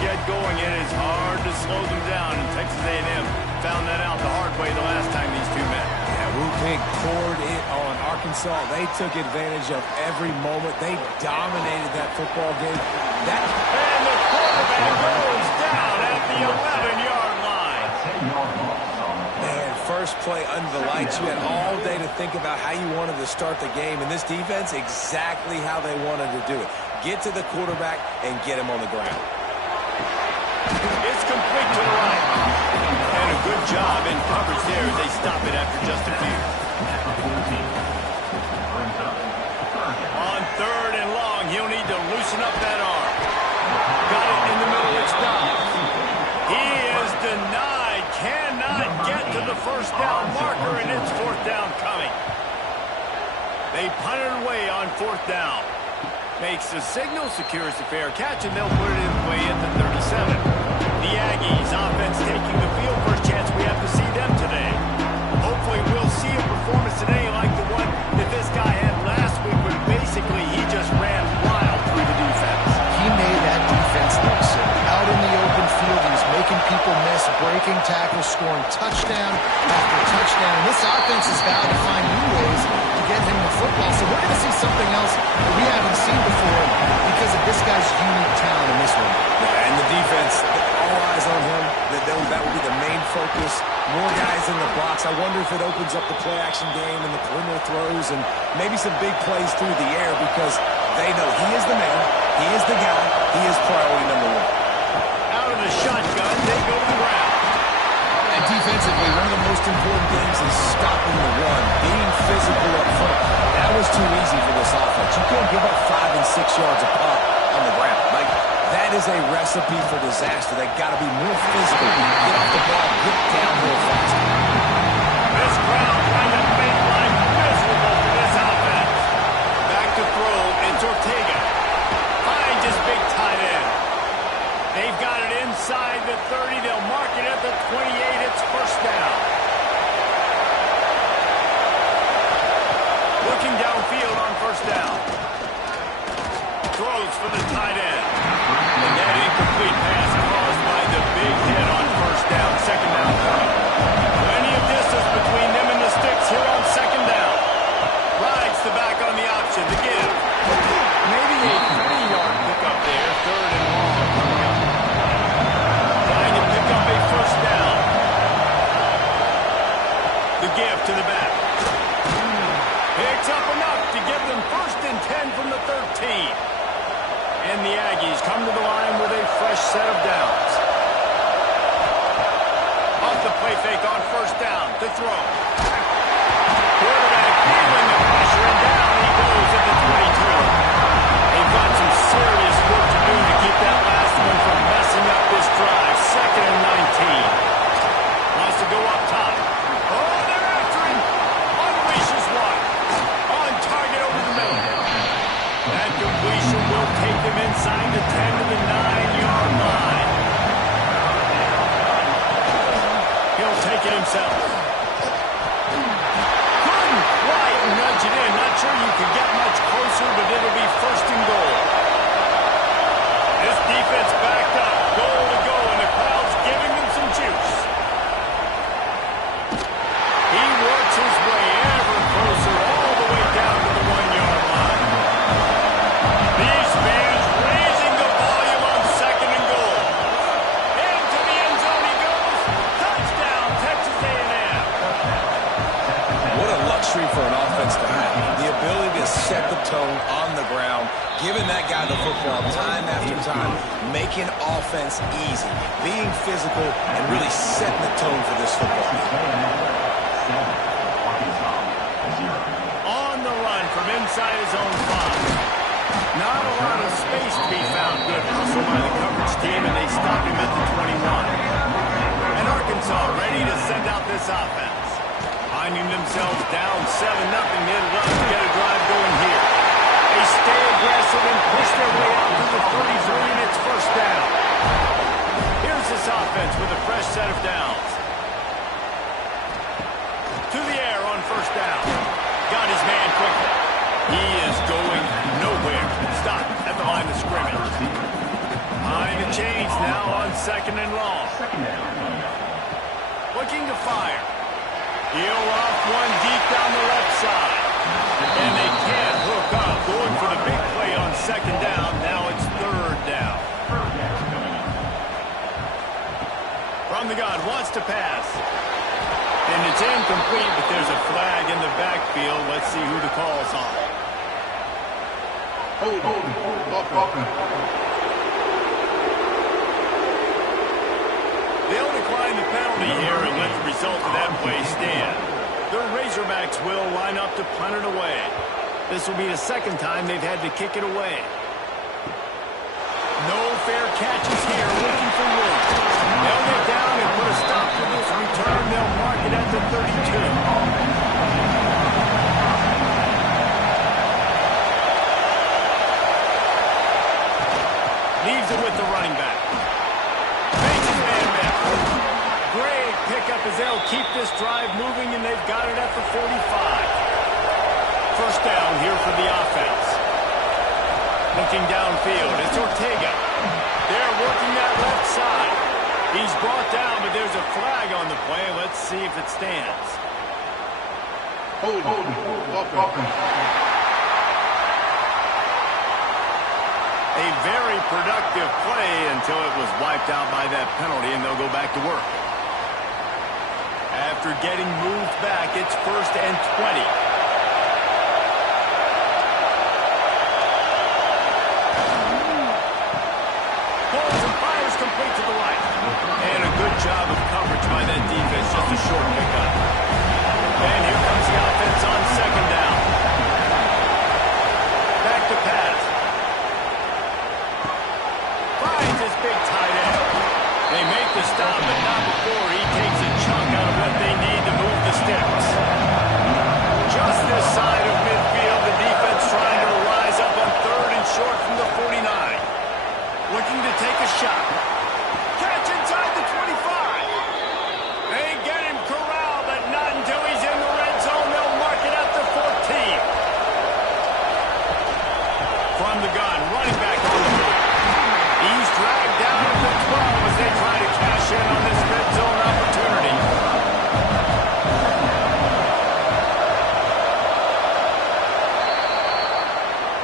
get going, it is hard to slow them down, and Texas A&M found that out the hard way the last time these two met. Yeah, Wu Ping poured it on Arkansas. They took advantage of every moment. They dominated that football game. And the quarterback goes down at the 11-yard line. Man, first play under the lights. You had all day to think about how you wanted to start the game. And this defense, exactly how they wanted to do it. Get to the quarterback and get him on the ground. It's complete to the right. And a good job in coverage there as they stop it after just a few. On 3rd and long, he'll need to loosen up that arm. Got it in the middle, it's Dobbs. He is denied, cannot get to the first down marker, and it's 4th down coming. They punt it away on 4th down. Makes the signal, secures the fair catch, and they'll put it in play at the 37. The Aggies offense taking the field. First chance we have to see them today. Hopefully we'll see a performance today like the one that this guy had last week, where basically he just ran wild through the defense. He made that defense look silly. Out in the open field, he was making people miss, breaking tackles, scoring touchdown after touchdown. And this offense has vowed to find new ways to get him the football. So we're going to see something else that we haven't seen before because of this guy's unique talent in this one. Yeah, and the defense, all eyes on him. That will be the main focus. More guys in the box. I wonder if it opens up the play-action game and the perimeter throws and maybe some big plays through the air, because they know he is the man, he is the guy, he is priority number 1. Out of the shotgun, they go to the ground. And defensively, one of the most important things is stopping the run, being physical up front. That was too easy for this offense. You can't give up 5 and 6 yards a pop on the ground. That is a recipe for disaster. They got to be more physical. Get off the ball, get down real fast. This crowd trying to make life miserable for this offense. Back to throw, it's Ortega. Finds his big tight end. They've got it inside the 30. They'll mark it at the 28. It's first down. Looking downfield on first down. Throws for the tight end. And that incomplete pass caused by the big hit on first down. Second down coming. Plenty of distance between them and the sticks here on second down. Rides the back on the option. The give. Maybe a 30-yard pickup there. 3rd and long coming up. Trying to pick up a first down. The give to the back. Picks up enough to give them 1st and 10 from the 13. And the Aggies come to the line with a fresh set of downs. Off the play fake on first down to throw. Quarterback feeling the pressure, and down he goes at the 22. They've got some serious work to do to keep that last one from messing up this drive. 2nd and 19. Wants to go up top. Oh, they're after him. Unleashes one. On target over the middle. That completion will take them inside the 10 to the 9-yard line. He'll take it himself. Couldn't quite nudge it in. Not sure you could get much closer, but it'll be 1st and goal. This defense backed up. Goal to go, and the crowd's giving them some juice. He works his way ever closer all the way down to the 1-yard line. These fans raising the volume on 2nd and goal. Into the end zone he goes. Touchdown, Texas A&M. What a luxury for an offense to have. The ability to set the tone on the ground, giving that guy the football time after time, making offense easy, being physical, and really setting the tone for this football game. On the run from inside his own 5. Not a lot of space to be found. Good hustle by the coverage team, and they stop him at the 21. And Arkansas ready to send out this offense. Finding themselves down 7-0, they'd love to get a drive going here. They stay aggressive and push their way out to the 33, and it's first down. Here's this offense with a fresh set of downs. To the air on first down. Got his man quickly. He is going nowhere. Stop at the line of scrimmage. Trying to change now on 2nd and long. Looking to fire. He'll off one deep down the left side. And they can't hook up. Going for the big play on 2nd down. Now it's 3rd down. From the gun, wants to pass. And it's incomplete, but there's a flag in the backfield. Let's see who the call's on. They'll decline the penalty here and let the result of that play stand. The Razorbacks will line up to punt it away. This will be the 2nd time they've had to kick it away. No fair catches here, looking for room. They'll get down and put a stop to this return. They'll mark it at the 32. Leaves it with the running back. Makes his man miss. Great pickup as they'll keep this drive moving, and they've got it at the 45. 1st down here for the offense. Looking downfield, it's Ortega. They're working that left side. He's brought down, but there's a flag on the play. Let's see if it stands. A very productive play until it was wiped out by that penalty, and they'll go back to work. After getting moved back, it's 1st and 20. Pulls and fires complete to the right. And a good job of coverage by that defense, just a short pickup. And here comes the offense on 2nd down. Back to pass. Finds his big tight end. They make the stop, but not before he takes a chunk out of what they need to move the sticks. Just this side of midfield, the defense trying to rise up on 3rd and short from the 49. Looking to take a shot. Catch inside the 25. They get him corralled, but not until he's in the red zone. They'll mark it at the 14. From the gun, running back on the move. He's dragged down at the 12 as they try to cash in on this red zone opportunity.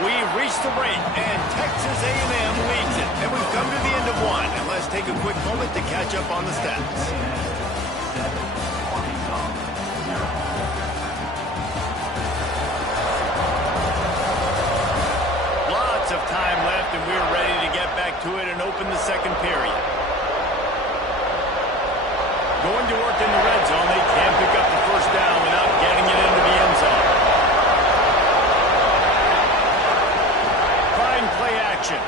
We've reached the break, and Texas A&M leads it. And we've come to the end of one. And let's take a quick moment to catch up on the stats. Lots of time left, and we're ready to get back to it and open the 2nd period. Going to work in the red zone, they can't pick up the 1st down without getting it into the end zone. Fine play action.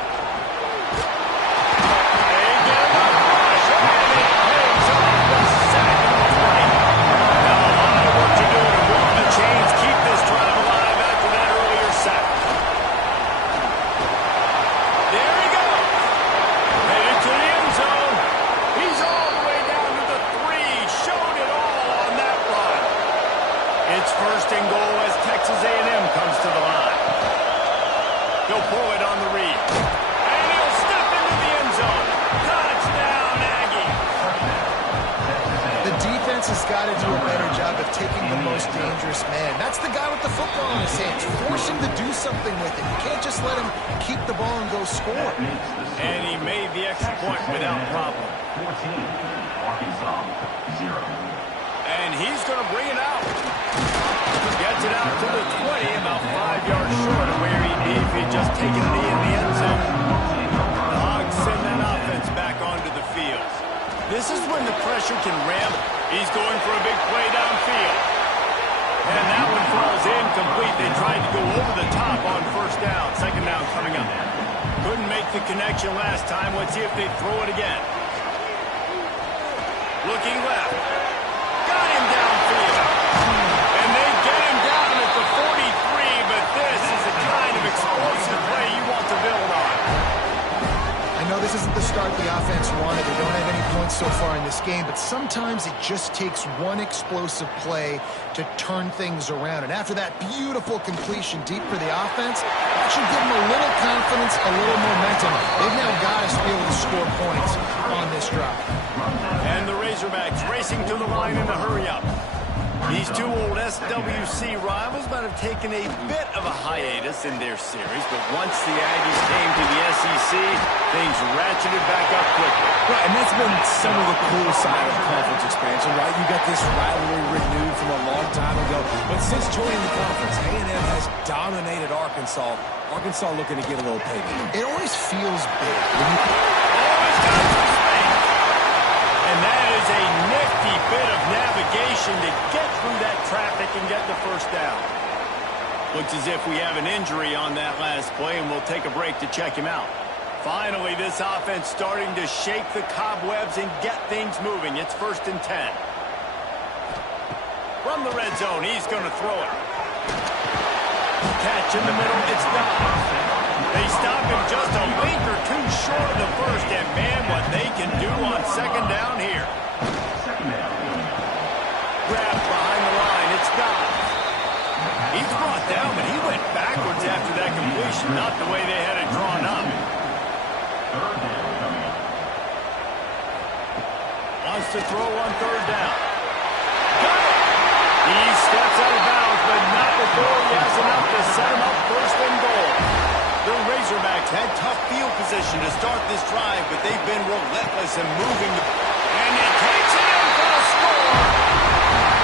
They get him up, rush, and it pays off the sack of the 20. Now a lot of work to do to roll the chains, keep this drive alive after that earlier sack. There he goes. Headed to the end zone. He's all the way down to the 3. Showed it all on that run. It's 1st and goal as Texas A&M comes to the line. He'll pull it on the read. And he'll step into the end zone. Touchdown, Aggie. The defense has got to do a better job of taking the most dangerous man. That's the guy with the football in his hands. Force him to do something with it. You can't just let him keep the ball and go score. And he made the extra point without problem. 14, Arkansas, 0. And he's going to bring it out. Gets it out to the 20, about 5 yards short of where he'd be if he'd just taken a knee in the end zone. The Hogs send that offense back onto the field. This is when the pressure can ramp. He's going for a big play downfield. And that one falls incomplete. They tried to go over the top on 1st down. 2nd down coming up. Couldn't make the connection last time. Let's see if they throw it again. Looking left. Got him downfield. And they get him down at the 43, but this is the kind of explosive play you want to build on. I know this isn't the start the offense wanted. They don't have any points done so far in this game, but sometimes it just takes one explosive play to turn things around. And after that beautiful completion deep for the offense, that should give them a little confidence, a little momentum. They've now got us to be able to score points on this drive. And the Razorbacks racing to the line in a hurry-up. These two old SWC rivals might have taken a bit of a hiatus in their series, but once the Aggies came to the SEC, things ratcheted back up quickly. Right, and that's been some of the cool side of conference expansion, right? You got this rivalry renewed from a long time ago, but since joining the conference, A&M has dominated Arkansas. Arkansas looking to get a little payback. It always feels big when you... Always got some space. And that is a nifty bit of navigation to get through that traffic and get the first down. Looks as if we have an injury on that last play, and we'll take a break to check him out. Finally, this offense starting to shake the cobwebs and get things moving. It's 1st and 10. From the red zone, he's going to throw it. Catch in the middle, it's Dobbs. They stop him just a link or two short of the first, and man, what they can do on 2nd down here. Grabbed behind the line, it's Dobbs. He's brought down, but he went backwards after that completion, not the way they had it drawn up. Wants to throw on 3rd down. Got it! He steps out of bounds, but not before he has enough to set him up 1st and goal. The Razorbacks had tough field position to start this drive, but they've been relentless in moving. And he takes it in for a score.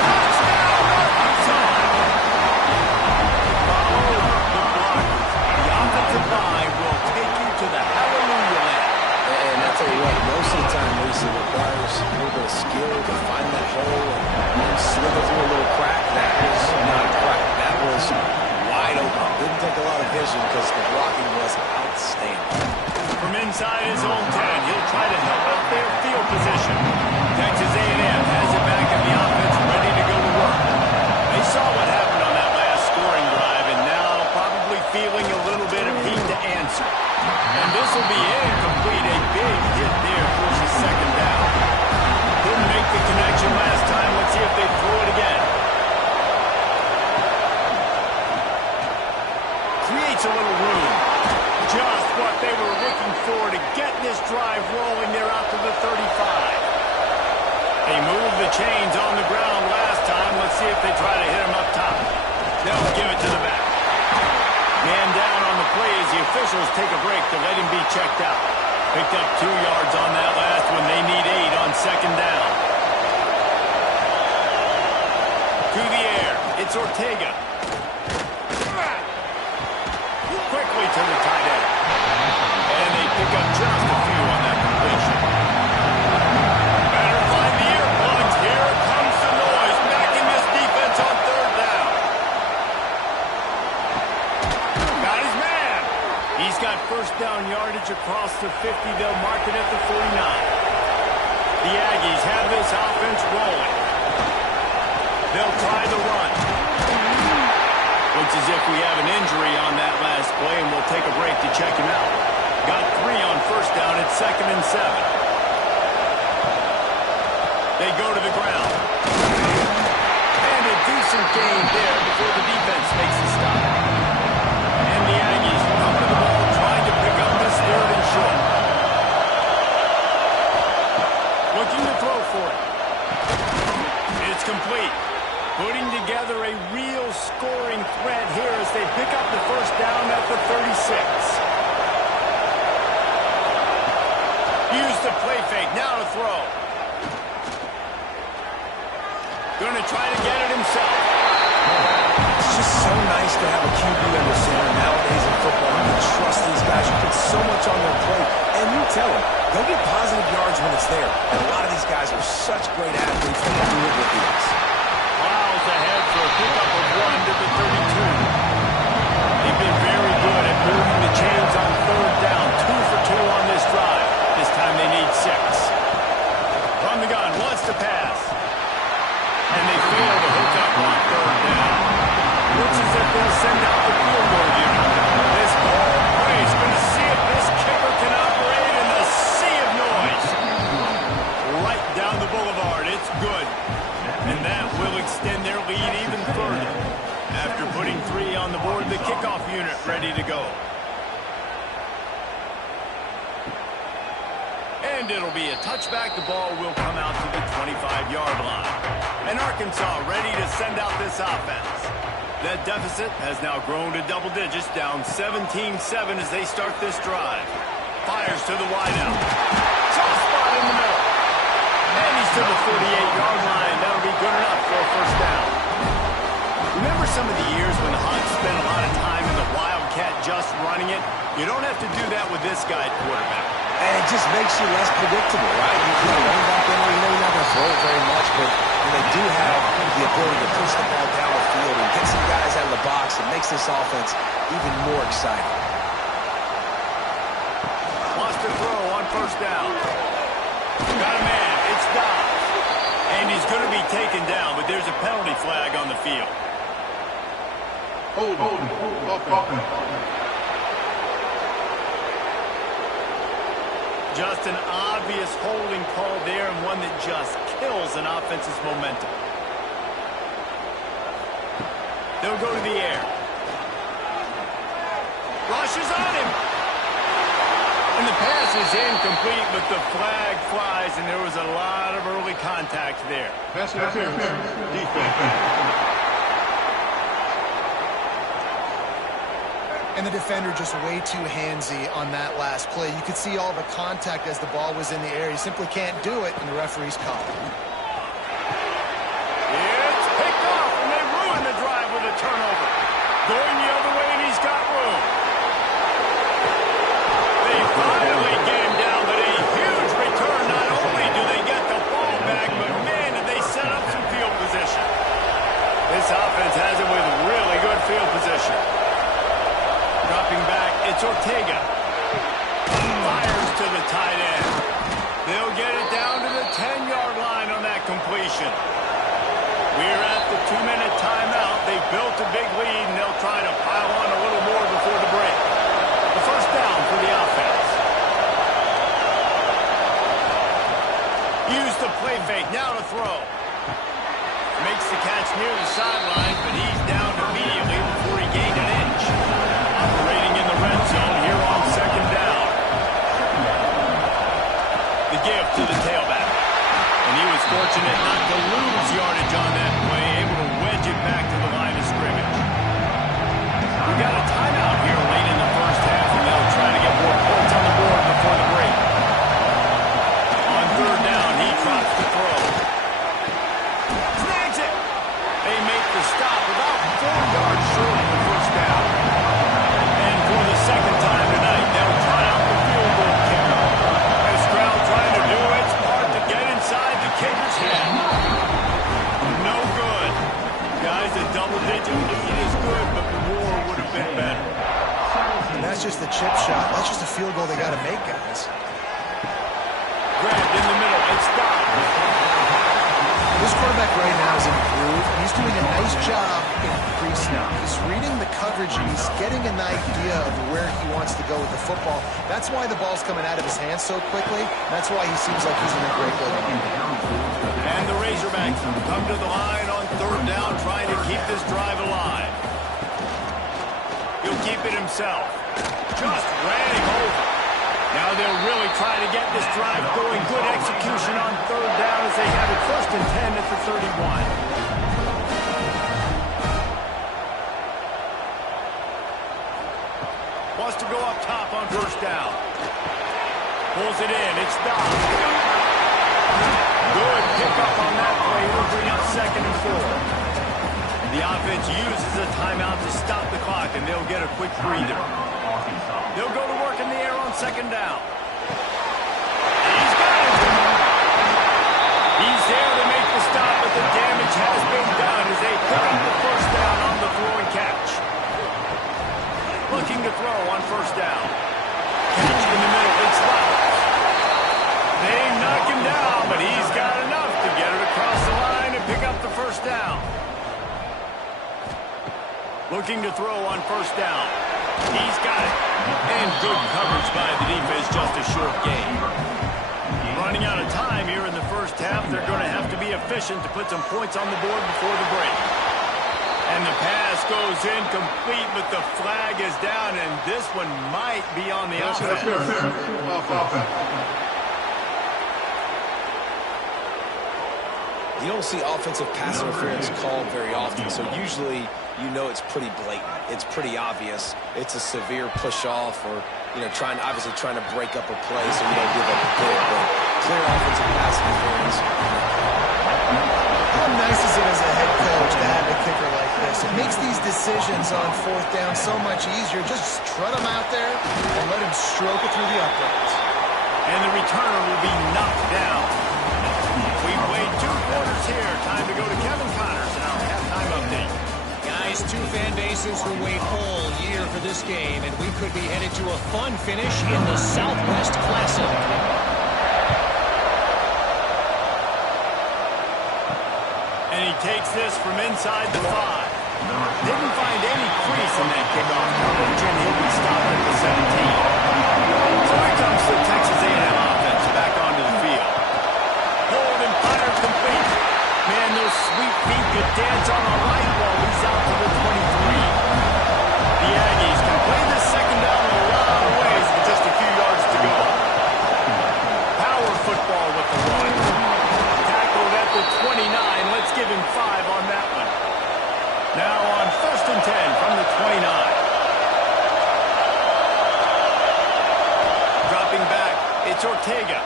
Touchdown, Arkansas! Follow the blockers. The offensive line will take you to the hallelujah land. And I tell you what, most of the time, Lisa, requires a little bit of skill to find that hole and slither through a little crack. That was not a crack. That was wide open. Didn't take a lot of vision because the blocking was outstanding. From inside his own 10, he'll try to help out their field position. Texas A&M has it back in the offense, ready to go to work. They saw what happened on that last scoring drive, and now probably feeling a little bit of heat to answer. And this will be incomplete. A big hit there, forces 2nd down. Couldn't make the connection last time. Let's see if they throw it again. Creates a little room. Just what they were looking for to get this drive rolling. They're out to the 35. They moved the chains on the ground last time. Let's see if they try to hit him up top. They'll give it to the back. Man down on the play as the officials take a break to let him be checked out. Picked up 2 yards on that last one. They need 8 on 2nd down. To the air. It's Ortega. Quickly to the tight end. And they pick up just a few on that completion. Better find the earplugs. Here comes the noise. Backing this defense on 3rd down. Got his man. He's got 1st down yardage across the 50. They'll mark it at the 49. The Aggies have this offense rolling. They'll try the run. Looks as if we have an injury on that last play, and we'll take a break to check him out. Got 3 on 1st down at 2nd and 7. They go to the ground. And a decent gain there before the defense makes the stop. And the Aggies come to the ball trying to pick up this 3rd and short. Looking to throw for it. It's complete. Putting together a real scoring threat here as they pick up the 1st down at the 36. Use the play fake, now to throw. Going to try to get it himself. It's just so nice to have a QB under center nowadays in football. You can trust these guys. You put so much on their plate. And you tell them, go get positive yards when it's there. And a lot of these guys are such great athletes when they do it with these. Ahead for a pickup of 1 to the 32. They've been very good at moving the chains on 3rd down. 2 for 2 on this drive. This time they need 6. From the gun, wants to pass. And they fail to hook up on 3rd down. Looks as if they'll send out the field goal unit. This whole play is going to see if this kicker can operate in the sea of noise. that will extend their lead even further. After putting 3 on the board, the kickoff unit ready to go. And it'll be a touchback. The ball will come out to the 25-yard line. And Arkansas ready to send out this offense. That deficit has now grown to double digits, down 17-7 as they start this drive. Fires to the wideout. Soft spot in the middle. And he's to the 48-yard line. That'll be good enough for a first down. Remember some of the years when the Hawks spent a lot of time in the Wildcat just running it? You don't have to do that with this guy at quarterback. And it just makes you less predictable, right? You put a running back in there, you know you're not going to throw it very much, but when they do have the ability to push the ball down the field and get some guys out of the box, it makes this offense even more exciting. Wants to throw on first down. Got a man. It's Dobbs. And he's going to be taken down, but there's a penalty flag on the field. Hold. Just an obvious holding call there, and one that just kills an offense's momentum. They'll go to the air. Rushes on him. And the pass is incomplete, but the flag flies, and there was a lot of early contact there. Pass interference. Defense. And the defender just way too handsy on that last play. You could see all the contact as the ball was in the air. He simply can't do it, and the referee's call. It's picked off, and they ruin the drive with a turnover. Going the other way, and he's got room. They finally get him down, but a huge return. Not only do they get the ball back, but man, did they set up some field position. This offense has it with really good field position. Dropping back, it's Ortega. Fires to the tight end. They'll get it down to the 10-yard line on that completion. We're at the 2-minute timeout. They built a big lead, and they'll try to pile on a little more before the break. The first down for the offense. Use the play fake, now to throw. Makes the catch near the sideline, but he's down immediately before he gained an inch. Operating in the red zone here on second down. The give to the tailback. And he was fortunate not to lose yardage on that play, able to wedge it back to the line of scrimmage. We've got a timeout here late in the first half, and they'll try to get more points on the board before the break. On third down, he drops the throw. Snags it! They make the stop about 4 yards short of the first down. And for the second time tonight, they'll try out the field goal kicker. This crowd trying to do its part to get inside the kicker's head. No good. Guys, a double-digit lead is good, but more would have been better. And that's just the chip shot. That's just a field goal they got to make, guys. Grabbed in the middle. It's stopped. This quarterback right now is in a groove. He's doing a nice job in pre-snap. He's reading the coverage, and he's getting an idea of where he wants to go with the football. That's why the ball's coming out of his hands so quickly. That's why he seems like he's in a great rhythm. And the Razorbacks come to the line on third down, trying to keep this drive alive. He'll keep it himself. Just ran him over. Now they'll really try to get this drive going. Good execution on third down as they have it first and 10 at the 31. Wants to go up top on first down. Pulls it in. It's Dobbs. Good pickup on that play. It'll bring up second and 4. The offense uses a timeout to stop the clock, and they'll get a quick breather. They'll go to work in the air on second down. He's got it. He's there to make the stop, but the damage has been done as they pick up the first down on the throw and catch. Looking to throw on first down. Catch in the middle. It's left. They knock him down, but he's got enough to get it across the line and pick up the first down. Looking to throw on first down. He's got it. And good coverage by the defense, just a short gain. Running out of time here in the first first half. They're going to have to be efficient to put some points on the board before the break. And the pass goes incomplete, but the flag is down, and this one might be on the offense. You don't see offensive pass interference called very often, so usually you know it's pretty blatant. It's pretty obvious. It's a severe push-off or, obviously trying to break up a play so you don't give up a pick, but clear offensive pass interference. How nice is it as a head coach to have a kicker like this? It makes these decisions on fourth down so much easier. Just trot him out there and let him stroke it through the uprights. And the returner will be knocked down. We've played 2 quarters here. Time to go to Kevin Connors in our halftime update. Guys, 2 fan bases who wait all year for this game, and we could be headed to a fun finish in the Southwest Classic. And he takes this from inside the 5. Didn't find any crease in that kickoff coverage, and he'll be stopped at the 17. So here comes the Texas A&M offense back onto the field. Hold and fire complete. Man, those sweet feet could dance on a light ball. He's out to the 23. The Aggies can play this second down in a lot of ways with just a few yards to go. Power football with the run. Tackled at the 29. Let's give him 5 on that one. Now on 1st and 10 from the 29. Dropping back, it's Ortega.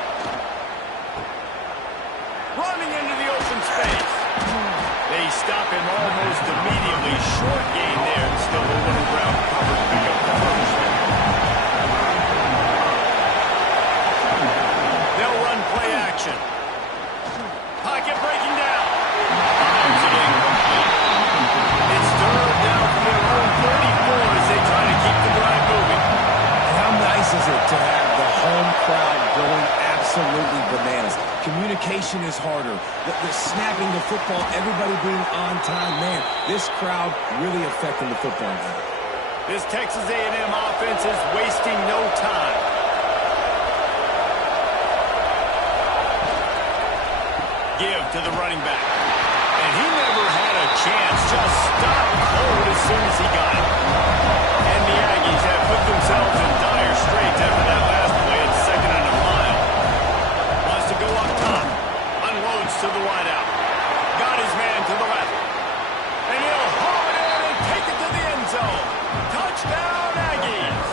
Running into the open space. They stop him almost immediately. Short gain there, and still a little ground cover to pick up the first. They'll run play action. Pocket breaking down. Fires it incomplete. It's third down from their own 34 as they try to keep the drive moving. And how nice is it to have the home crowd going absolutely bananas? Communication is harder. The snapping the football, everybody being on time. Man, this crowd really affecting the football game. This Texas A&M offense is wasting no time. Give to the running back. And he never had a chance. Just stopped cold as soon as he got it. And the Aggies have put themselves in dire straits after that last play at 2nd and a mile. Wants to go up top. Unloads to the wideout. Got his man to the left. And he'll haul it in and take it to the end zone. Touchdown, Aggies.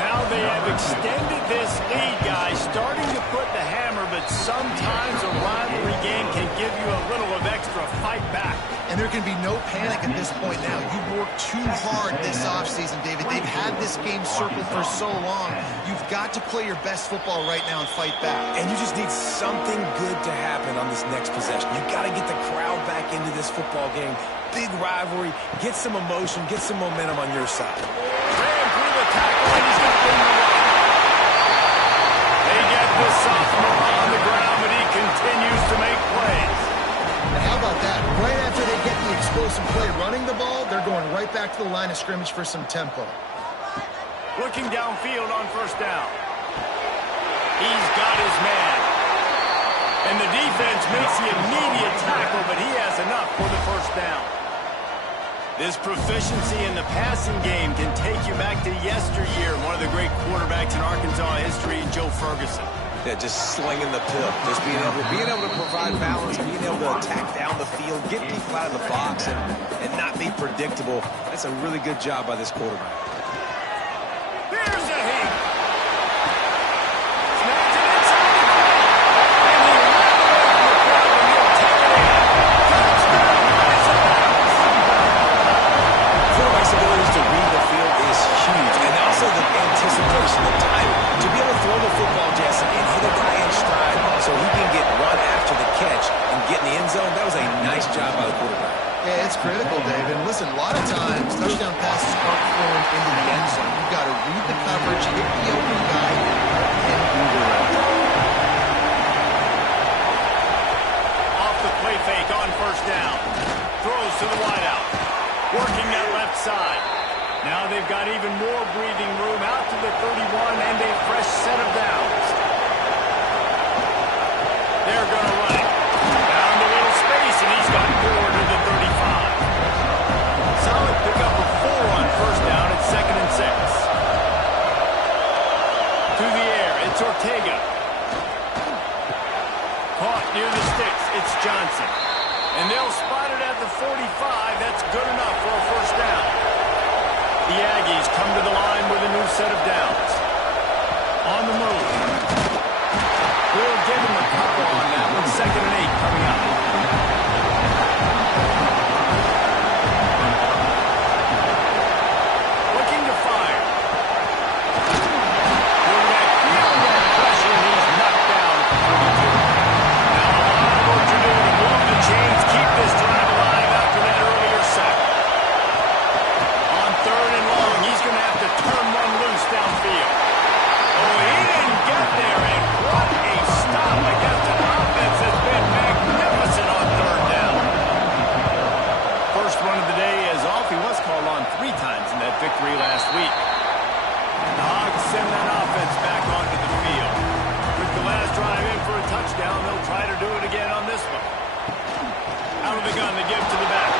Now they have extended this lead, guys, starting to put the hammer, but sometimes a rivalry game can give you a little of extra fight back. And there can be no panic at this point now. You've worked too hard this offseason, David. They've had this game circled for so long. You've got to play your best football right now and fight back. And you just need something good to happen on this next possession. You got to get the crowd back into this football game. Big rivalry. Get some emotion. Get some momentum on your side. Ran through the tackle, and he's going to bring the run. They get the sophomore on the ground, but he continues to make plays. And how about that? Right after they get the explosive play running the ball, they're going right back to the line of scrimmage for some tempo. Looking downfield on 1st down. He's got his man. And the defense makes the immediate tackle, but he has enough for the 1st down. This proficiency in the passing game can take you back to yesteryear, one of the great quarterbacks in Arkansas history, Joe Ferguson. Yeah, just slinging the pill, just being able to provide balance, being able to attack down the field, get people out of the box, and not be predictable. That's a really good job by this quarterback. Here's a heat. Snags it inside the 5. And he ran away from the crowd, and he'll take it in. Touchdown, Minnesota. Quarterback's ability to read the field is huge, and also the anticipation, the time to be able to throw the football, Jesse, and hit a guy in stride so he can get run after the catch and get in the end zone. That was a nice job by the quarterback. Yeah, it's critical, David. Listen, a lot of times touchdown passes aren't thrown into the end zone. You've got to read the coverage, hit the open guy, and do the rest. Off the play fake on 1st down. Throws to the wideout. Working that left side. Now they've got even more breathing room out to the 31 and a fresh set of downs. They're going to run it. Found a little space, and he's got 4 to the 35. Solid pickup of 4 on first down at 2nd and 6. To the air, it's Ortega. Caught near the sticks, it's Johnson. And they'll spot it at the 45. That's good enough for a first down. The Aggies come to the line with a new set of downs. On the move. We'll give him a couple on that one. 2nd and 8 coming up. Looking to fire. Quarterback feeling that pressure, and he's knocked down at the 32. Now a lot of work to do to move the chains, keep this drive alive after that earlier sack. On 3rd and long, he's going to have to turn one loose downfield. Oh, he didn't get there, and what a stop against an offense that's been magnificent on 3rd down. First run of the day is off. He was called on 3 times in that victory last week. The Hogs send that offense back onto the field. With the last drive in for a touchdown, they'll try to do it again on this one. Out of the gun, they give to the back.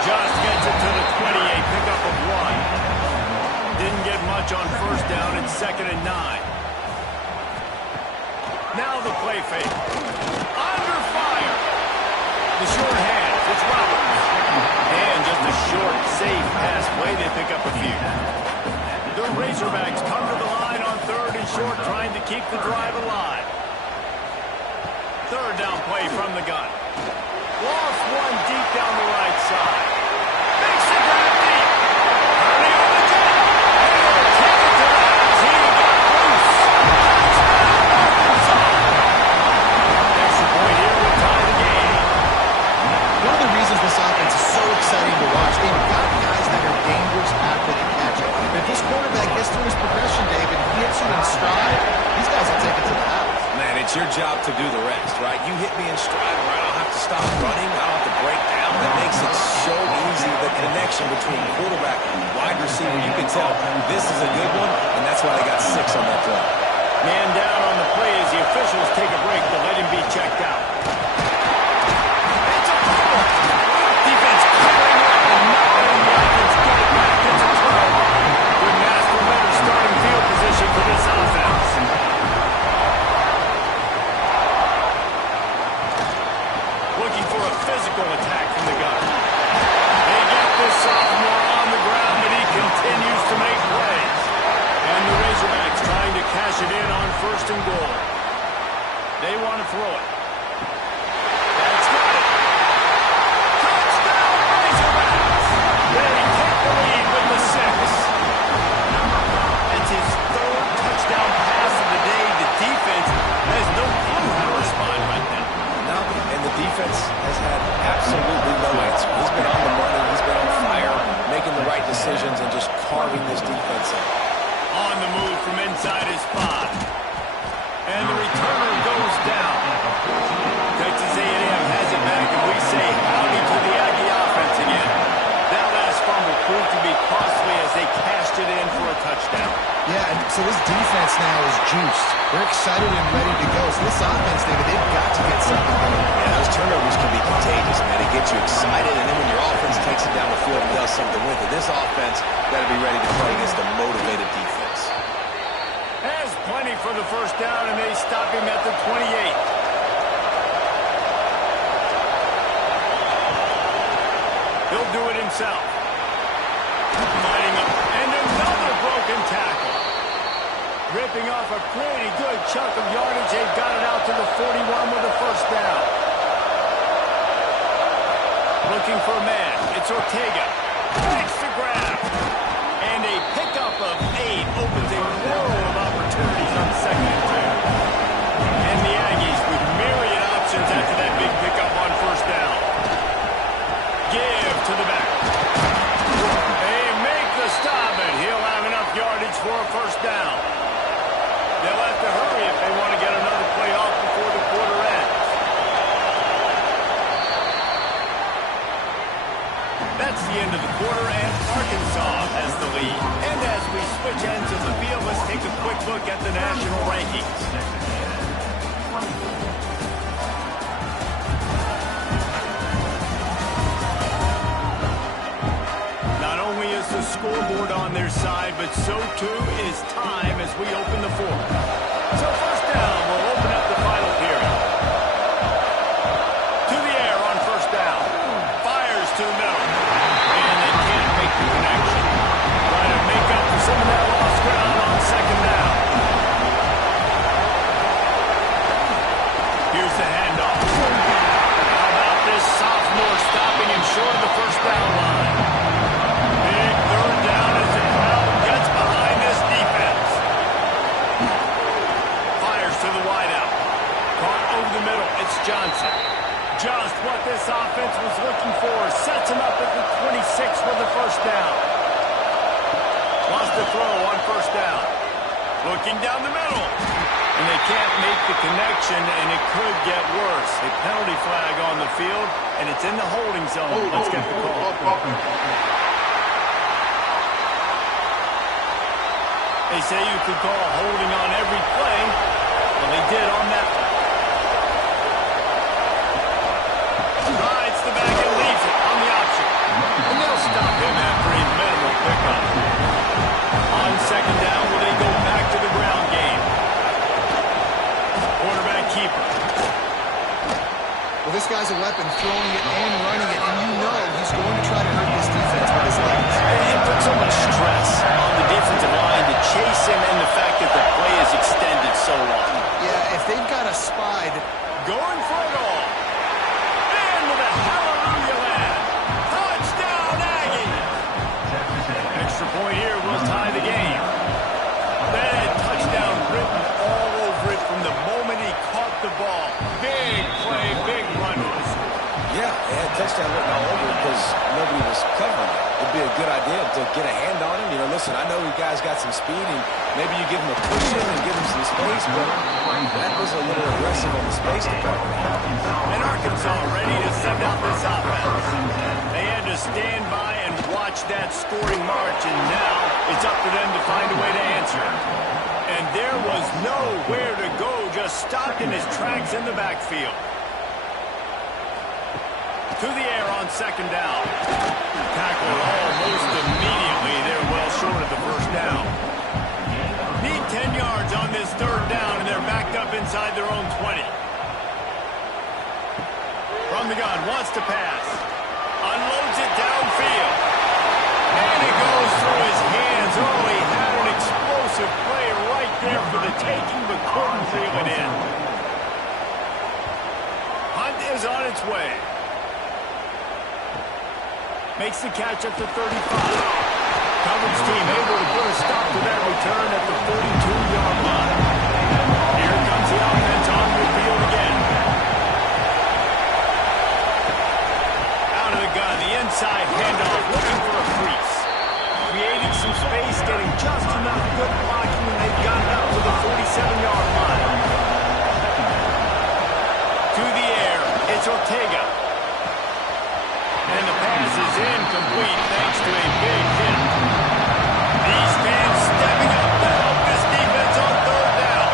Just gets it to the 28, pickup of 1. Didn't get much on first down. It's 2nd and 9. Now the play fake. Under fire. The short hands. It's Roberts. And just a short, safe pass play. They pick up a few. The Razorbacks come to the line on 3rd and short, trying to keep the drive alive. 3rd down play from the gun. Lost one deep down the right side. Makes the grab deep. Hurley on the jet. And he'll take it to the house. He got loose. Touchdown, Arkansas. Extra point here will tie the game. One of the reasons this offense is so exciting to watch, they've got guys that are dangerous after the catch. If this quarterback gets through his progression, David, he hits you in stride, these guys will take it to the house. Man, it's your job to do the rest, right? You hit me in stride where I don't have to stop running, I don't have to break down. That makes it so easy, the connection between quarterback and wide receiver. You can tell this is a good one, and that's why they got 6 on that play. Man down on the play as the officials take a break to let him be checked out. It's a fumble. Defense covering up and not letting the offense get it back. It's a turnover. Couldn't ask for better starting field position for this offense. Looking for a physical attack from the gun. They get this sophomore on the ground, but he continues to make plays. And the Razorbacks trying to cash it in on 1st and goal. They want to throw it. That's got it. Touchdown, Razorbacks! They take the lead with the 6. That's his 3rd touchdown pass of the day. The defense has no clue how to respond right now. No, and the defense has had absolutely no answer. He's been on the money, he's been on fire, making the right decisions and just carving this defense up. On the move from inside his 5. And the returner goes down. Texas A&M has it back, and we say howdy to the Aggie offense again. That last fumble proved to be costly as they cashed it in for a touchdown. Yeah, and so this defense now is juiced. They're excited and ready to go. So this offense, David, they've got to get something going. Yeah, those turnovers can be contagious, man. It gets you excited, and then when your offense takes it down the field and does something with it, this offense got to be ready to play against a motivated defense. Has plenty for the first down, and they stop him at the 28. He'll do it himself. Lining up, and another broken tackle. Ripping off a pretty good chunk of yardage. They've got it out to the 41 with a first down. Looking for a man. It's Ortega. Makes the grab. And a pickup of 8 opens a world of opportunities on 2nd and 2. And the Aggies with myriad options after that big pickup on first down. Give to the back. They make the stop, and he'll have enough yardage for a first down. They'll have to hurry if they want to get another play off before the quarter ends. That's the end of the quarter, and Arkansas has the lead. And as we switch ends of the field, let's take a quick look at the national rankings. scoreboard on their side, but so too is time as we open the fourth. So first down will open up the final period. To the air on first down. Fires to the middle. And they can't make the connection. Trying to make up for some of that lost ground on second down. Here's the handoff. How about this sophomore stopping him short of the first down line? Big third down as the hell gets behind this defense. Fires to the wideout. Caught over the middle. It's Johnson. Just what this offense was looking for. Sets him up at the 26 for the first down. Lost the throw on first down. Looking down the middle. And they can't make the connection, and it could get worse. A penalty flag on the field, and it's in the holding zone. Let's get the call. They say you could call holding on every play. Well, they did on that one. Rides the back and leaves it on the option. And they'll stop him after a minimal pickup. On second down, will they go back to the ground game? Quarterback keeper. Well, this guy's a weapon, throwing it and running it, and you know he's going to try to hurt this defense with his legs. It puts so much stress on the defensive line to chase him, and the fact that the play is extended so long. Yeah, if they've got a spy that... Going for it all. Into the hallelujah land. Touchdown, Aggies. Extra point here will tie the game. That touchdown written all over it from the moment he caught the ball. Big play, big run for the score. Yeah, they had touchdown written all over it because nobody was covering it. It'd be a good idea to get a hand on him. You know, listen, I know you guys got some speed, and maybe you give him a push in and give him some space, but that was a little aggressive on the space department. And Arkansas ready to send out this offense. They had to stand by and watch that scoring march, and now it's up to them to find a way to answer. And there was nowhere to go, just stopped in his tracks in the backfield. To the air on second down. Tackled almost immediately. They're well short of the first down. Need 10 yards on this third down, and they're backed up inside their own 20. From the gun, wants to pass. Unloads it downfield. And it goes through his hands. Oh, he had an explosive play right there for the taking, but couldn't reel it in. Hunt is on its way. Makes the catch up to 35. Coverage team able to put a stop to that return at the 42-yard line. Here comes the offense on the field again. Out of the gun, the inside handoff, looking for a crease. Creating some space, getting just enough good blocking, and they've got it up to the 47-yard line. To the air, it's Ortega. And the pass is incomplete thanks to a big hit. These fans stepping up to help this defense on third down.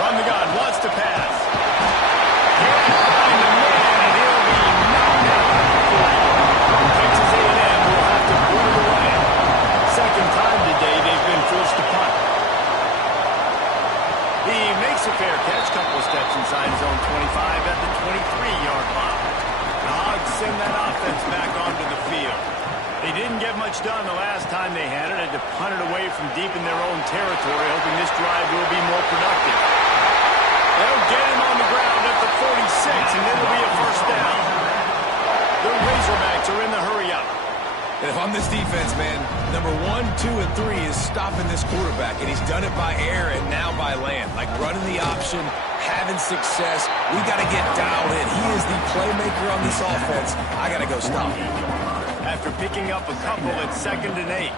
From the gun, wants to pass. Can't find the man, and he'll be knocked out. Texas A&M will have to put it away. Second time today they've been forced to punt. He makes a fair catch, couple of steps inside his own 25 at the 23-yard line. The Hogs send that offense back onto the field. They didn't get much done the last time they had it. Had to punt it away from deep in their own territory, hoping this drive will be more productive. They'll get him on the ground at the 46, and it'll be a first down. The Razorbacks are in the hurry-up. And if I'm this defense, man, number 1, 2, and 3 is stopping this quarterback, and he's done it by air and now by land. Like running the option, having success. We got to get dialed in. He is the playmaker on this offense. I got to go stop him. After picking up a couple at 2nd and 8,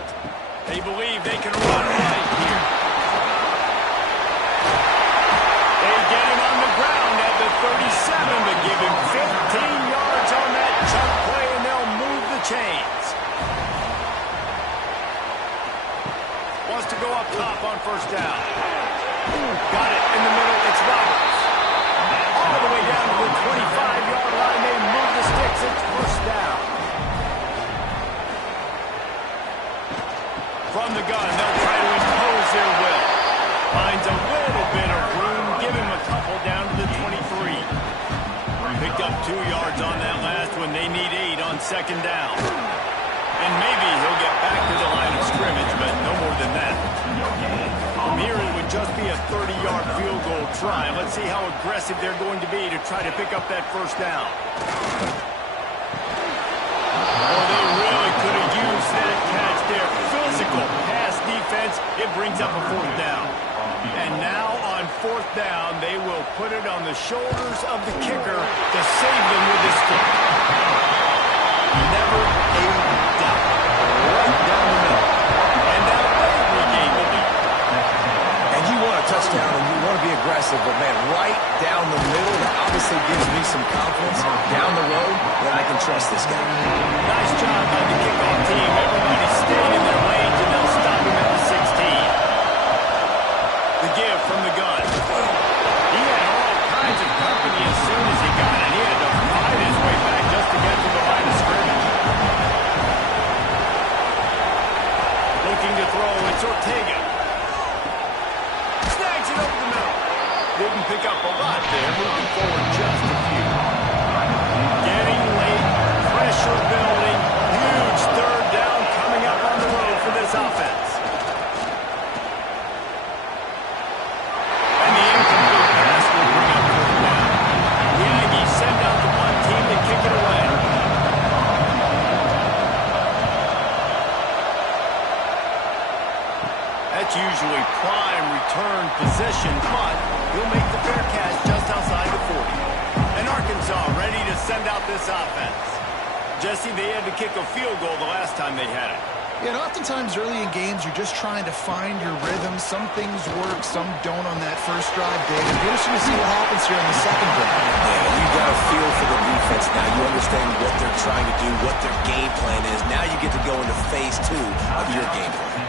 they believe they can run right here. They get him on the ground at the 37 to give him 15 yards on that chunk play, and they'll move the chains. Wants to go up top on first down. Got it in the middle. It's Roberts. All the way down to the 25-yard line. They move the sticks. It's first down. 2 yards on that last one. They need 8 on second down. And maybe he'll get back to the line of scrimmage, but no more than that. From here, it would just be a 30-yard field goal try. Let's see how aggressive they're going to be to try to pick up that first down. Oh, they really could have used that catch there. Physical pass defense. It brings up a fourth down. And now on fourth down, they will put it on the shoulders of the kicker to save them with this kick. Never a doubt. Right down the middle. And now they regain the lead. And you want a touchdown and you want to be aggressive, but man, right down the middle, that obviously gives me some confidence down the road that I can trust this guy. Nice job by the kickoff team. Everybody stayed in their lanes, and they'll stop him at the 16. The give from the gun. He had all kinds of company as soon as he got it. He had to fight his way back just to get to the line of scrimmage. Looking to throw, it's Ortega. Snags it over the middle. Didn't pick up a lot there, moving forward just a few. Getting late, pressure building, huge third down coming up on the road for this offense. And the incomplete pass will bring up fourth down. The Aggies send out the one team to kick it away. That's usually prime return position, but he'll make the fair catch just outside the 40. And Arkansas ready to send out this offense. Jesse, they had to kick a field goal the last time they had it. Yeah, and oftentimes early in games, you're just trying to find your rhythm. Some things work, some don't on that first drive, Dave. And we're just going to see what happens here in the second drive. Yeah, you got a feel for the defense now. You understand what they're trying to do, what their game plan is. Now you get to go into phase 2 of your game plan.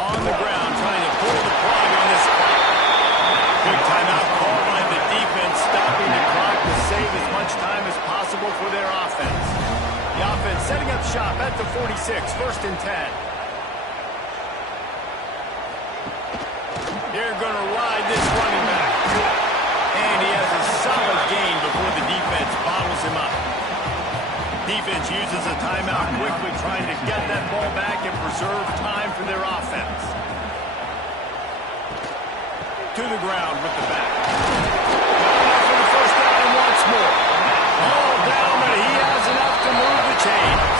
On the ground, trying to pull the plug on this clock. Quick timeout call by the defense, stopping the clock to save as much time as possible for their offense. The offense setting up shop at the 46, first and 10. They're going to ride this running back. And he has a solid gain before the defense bottles him up. Defense uses a timeout quickly, trying to get that ball back and preserve time for their offense. To the ground with the back. Got for the first down once more. All down, but he has enough to move the chains.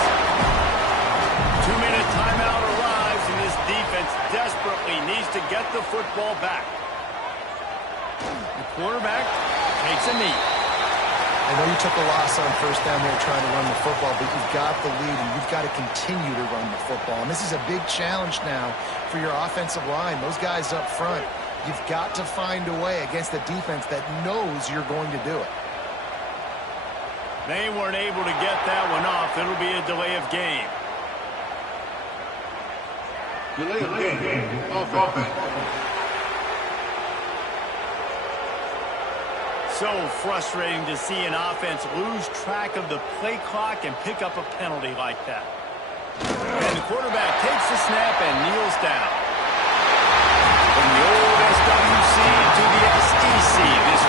2-minute timeout arrives, and this defense desperately needs to get the football back. The quarterback takes a knee. I know you took a loss on first down there trying to run the football, but you've got the lead, and you've got to continue to run the football. And this is a big challenge now for your offensive line. Those guys up front, you've got to find a way against a defense that knows you're going to do it. They weren't able to get that one off. It'll be a delay of game. Delay of game. Offense. So frustrating to see an offense lose track of the play clock and pick up a penalty like that. And the quarterback takes the snap and kneels down. From the old SWC to the SEC, this